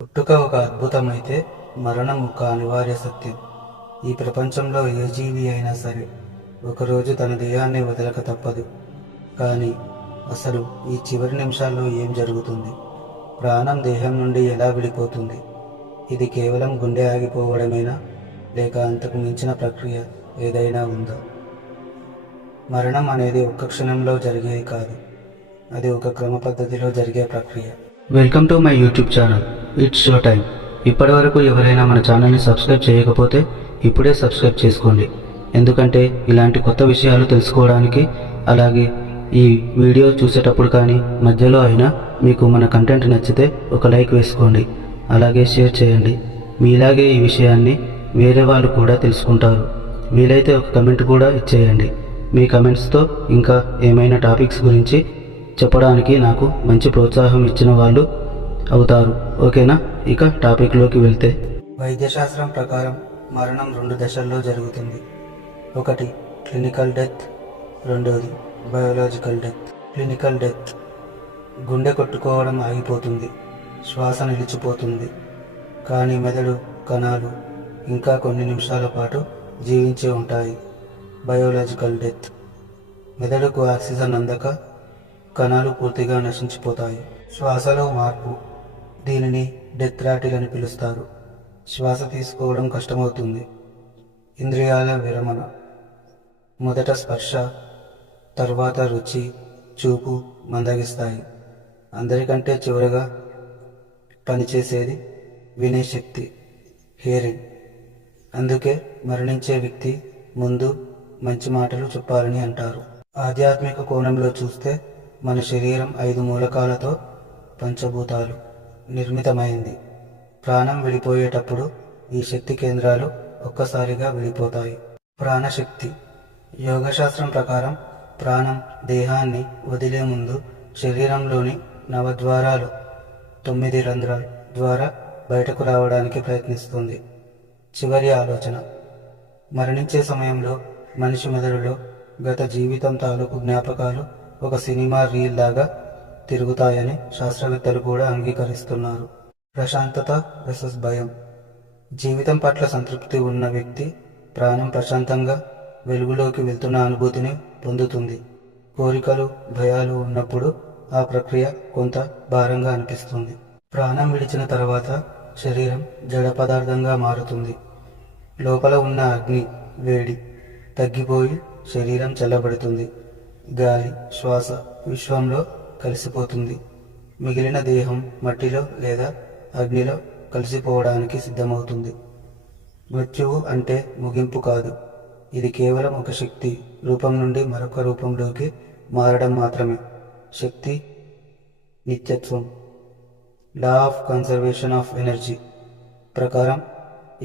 పుట్టుక ఒక అద్భుతమైతే మరణం ఒక అనివార్య సత్యం. ఈ ప్రపంచంలో ఏ జీవి అయినా సరే ఒకరోజు తన దేహాన్ని వదలక తప్పదు. కానీ అసలు ఈ చివరి నిమిషాల్లో ఏం జరుగుతుంది? ప్రాణం దేహం నుండి ఎలా విడిపోతుంది? ఇది కేవలం గుండె ఆగిపోవడమేనా, లేక అంతకు మించిన ప్రక్రియ ఏదైనా ఉందా? మరణం అనేది ఒక్క క్షణంలో జరిగేది కాదు, అది ఒక క్రమ పద్ధతిలో జరిగే ప్రక్రియ. Welcome to my YouTube channel, it's show time. ఇప్పటి వరకు ఎవరైనా మన ఛానల్ని సబ్స్క్రైబ్ చేయకపోతే ఇప్పుడే సబ్స్క్రైబ్ చేసుకోండి. ఎందుకంటే ఇలాంటి కొత్త విషయాలు తెలుసుకోవడానికి, అలాగే ఈ వీడియో చూసేటప్పుడు కానీ మధ్యలో అయినా మీకు మన కంటెంట్ నచ్చితే ఒక లైక్ వేసుకోండి, అలాగే షేర్ చేయండి. మీలాగే ఈ విషయాన్ని వేరే వాళ్ళు కూడా తెలుసుకుంటారు. వీలైతే ఒక కమెంట్ కూడా ఇచ్చేయండి. మీ కమెంట్స్తో ఇంకా ఏమైనా టాపిక్స్ గురించి చెప్పడానికి నాకు మంచి ప్రోత్సాహం ఇచ్చిన వాళ్ళు అవుతారు. ఓకేనా? ఇక టాపిక్లోకి వెళ్తే, వైద్యశాస్త్రం ప్రకారం మరణం 2 దశల్లో జరుగుతుంది. ఒకటి క్లినికల్ డెత్, రెండోది బయోలాజికల్ డెత్. క్లినికల్ డెత్ గుండె కొట్టుకోవడం ఆగిపోతుంది, శ్వాస నిలిచిపోతుంది, కానీ మెదడు కణాలు ఇంకా కొన్ని నిమిషాల పాటు జీవించి ఉంటాయి. బయోలాజికల్ డెత్ మెదడుకు ఆక్సిజన్ అందక కణాలు పూర్తిగా నశించిపోతాయి. శ్వాసలో మార్పు, దీనిని డెత్ రాటిల్ అని పిలుస్తారు. శ్వాస తీసుకోవడం కష్టమవుతుంది. ఇంద్రియాల విరమణ, మొదట స్పర్శ, తర్వాత రుచి, చూపు మందగిస్తాయి. అందరికంటే చివరగా పనిచేసేది వినే శక్తి, హియరింగ్. అందుకే మరణించే వ్యక్తి ముందు మంచి మాటలు చెప్పాలని అంటారు. ఆధ్యాత్మిక కోణంలో చూస్తే మన శరీరం 5 మూలకాలతో, పంచభూతాలు నిర్మితమైంది. ప్రాణం విడిపోయేటప్పుడు ఈ శక్తి కేంద్రాలు ఒక్కసారిగా విడిపోతాయి. ప్రాణశక్తి యోగశాస్త్రం ప్రకారం ప్రాణం దేహాన్ని వదిలే ముందు శరీరంలోని నవద్వారాలు 9 రంధ్రాల ద్వారా బయటకు రావడానికి ప్రయత్నిస్తుంది. చివరి ఆలోచన, మరణించే సమయంలో మనిషి మెదడులో గత జీవితం తాలూకు జ్ఞాపకాలు ఒక సినిమా రీల్ లాగా తిరుగుతాయని శాస్త్రవేత్తలు కూడా అంగీకరిస్తున్నారు. ప్రశాంతత వర్సెస్ భయం. జీవితం పట్ల సంతృప్తి ఉన్న వ్యక్తి ప్రాణం ప్రశాంతంగా వెలుగులోకి వెళ్తున్న అనుభూతిని పొందుతుంది. కోరికలు, భయాలు ఉన్నప్పుడు ఆ ప్రక్రియ కొంత భారంగా అనిపిస్తుంది. ప్రాణం విడిచిన తర్వాత శరీరం జడ పదార్థంగా మారుతుంది. లోపల ఉన్న అగ్ని, వేడి తగ్గిపోయి శరీరం చల్లబడుతుంది. గాలి, శ్వాస విశ్వంలో కలిసిపోతుంది. మిగిలిన దేహం మట్టిలో లేదా అగ్నిలో కలిసిపోవడానికి సిద్ధమవుతుంది. మృత్యువు అంటే ముగింపు కాదు, ఇది కేవలం ఒక శక్తి రూపం నుండి మరొక రూపంలోకి మారడం మాత్రమే. శక్తి నిత్యత్వం, law of conservation of energy ప్రకారం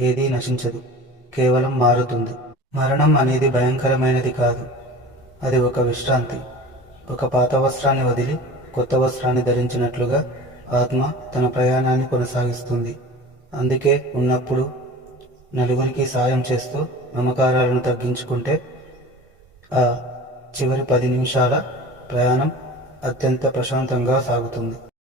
ఏదీ నశించదు, కేవలం మారుతుంది. మరణం అనేది భయంకరమైనది కాదు, అది ఒక విశ్రాంతి. ఒక పాత వస్త్రాన్ని వదిలి కొత్త వస్త్రాన్ని ధరించినట్లుగా ఆత్మ తన ప్రయాణాన్ని కొనసాగిస్తుంది. అందుకే ఉన్నప్పుడు నలుగురికి సాయం చేస్తూ మమకారాలను తగ్గించుకుంటే ఆ చివరి 10 నిమిషాల ప్రయాణం అత్యంత ప్రశాంతంగా సాగుతుంది.